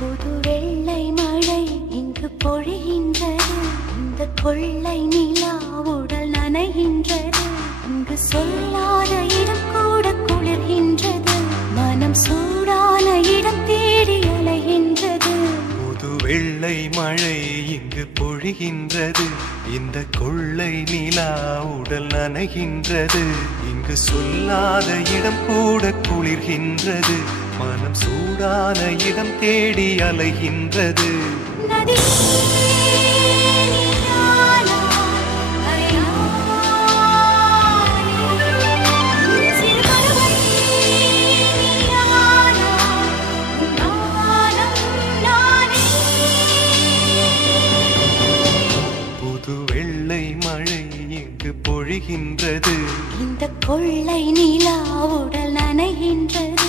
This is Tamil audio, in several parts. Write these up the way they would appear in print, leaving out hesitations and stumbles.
புது வெள்ளை மழை இங்கு பொழிகின்றது. இந்த கொள்ளை நிலா உடல் நனைகின்றது. இங்கு சொல்லாத இடம் கூட குளிர்கின்றது. மனம் சூடான இடம் தேடி அலைகின்றது. புது வெள்ளை மழை இங்கு பொழிகின்றது. இந்த கொள்ளை நிலா உடல் நனைகின்றது. இங்கு சொல்லாத இடம் கூட குளிர்கின்றது. மனம் சூடான இடம் தேடி அலைகின்றது. புது வெள்ளை மழை இங்கு பொழிகின்றது. இந்த கொள்ளை நிலா உடல் நனைகின்றது.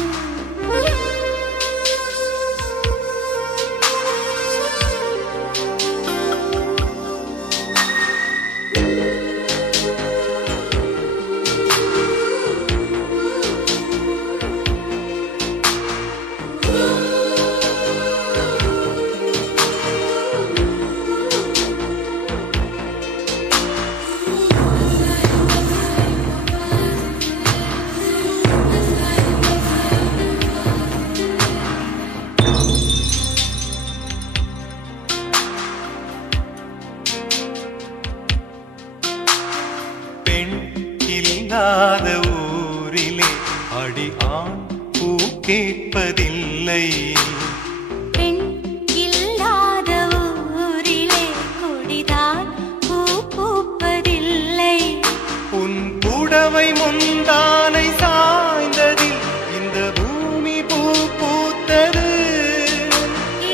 இல்லாத ஊரிலே அடி ஆண் பூ கேட்பதில்லை. பெண் இல்லாத ஊரிலே கொடிதான் பூ பூப்பதில்லை. உன் புடவை முந்தானை சாய்ந்ததில் இந்த பூமி பூ பூத்தது.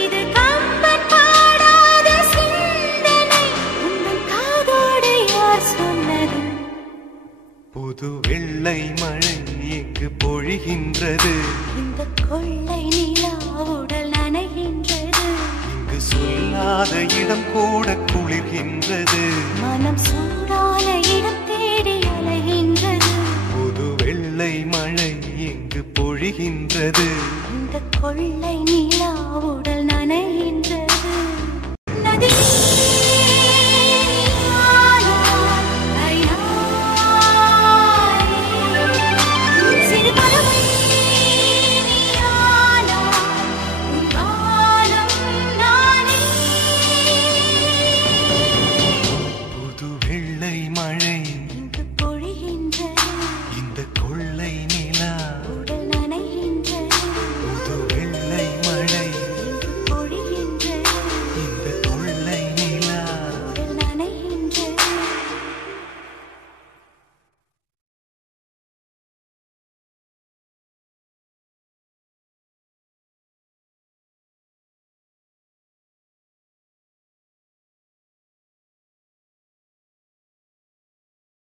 இது கம்பன் பாடாத சிந்தனை. உங்கள் காதோடு யார் சொன்னது? புது வெள்ளை மழை இங்கு பொழிகின்றது. இந்த கொள்ளை நிலா உடல் நனைகின்றது. இங்கு சொல்லாத இடம் கூட குளிர்கின்றது. மனம் சூடான இடம் தேடி அலைகின்றது. புது வெள்ளை மழை இங்கு பொழிகின்றது. இந்த கொள்ளை நிலா உடல் நனைகின்றது.